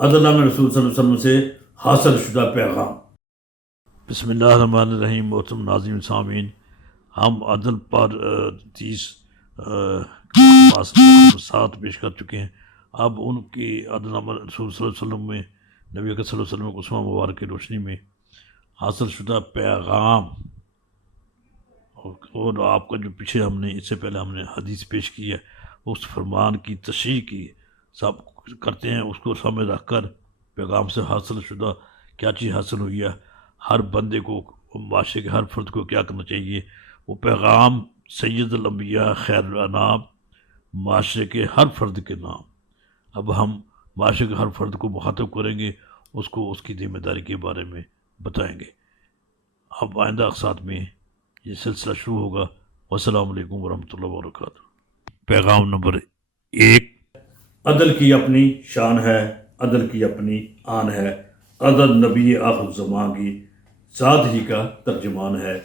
عدل نام رسول صلی اللہ علیہ وسلم سے حاصل شدہ پیغام۔ بسم اللہ الرحمن الرحیم۔ محترم ناظرین سامعین، ہم عدل پر 30 ساتھ پیش کر چکے ہیں۔ اب ان کی عدل نامہ رسول صلی اللہ علیہ وسلم میں، نبی اکرم صلی اللہ علیہ وسلم کو اسماء مبارک کی روشنی میں حاصل شدہ پیغام، اور آپ کا جو پیچھے ہم نے اس سے پہلے ہم نے حدیث پیش کی ہے، اس فرمان کی تشریح کی سب کرتے ہیں، اس کو سامنے رکھ کر پیغام سے حاصل شدہ کیا چیز حاصل ہوئی ہے، ہر بندے کو، معاشرے کے ہر فرد کو کیا کرنا چاہیے، وہ پیغام سید الانبیاء خیر الانام معاشرے کے ہر فرد کے نام۔ اب ہم معاشرے کے ہر فرد کو مخاطب کریں گے، اس کو اس کی ذمہ داری کے بارے میں بتائیں گے۔ اب آئندہ اقساط میں یہ سلسلہ شروع ہوگا۔ والسلام علیکم ورحمۃ اللہ وبرکاتہ۔ پیغام نمبر 1، عدل کی اپنی شان ہے، عدل کی اپنی آن ہے، عدل نبی آخر الزمان کی ذات ہی کا ترجمان ہے۔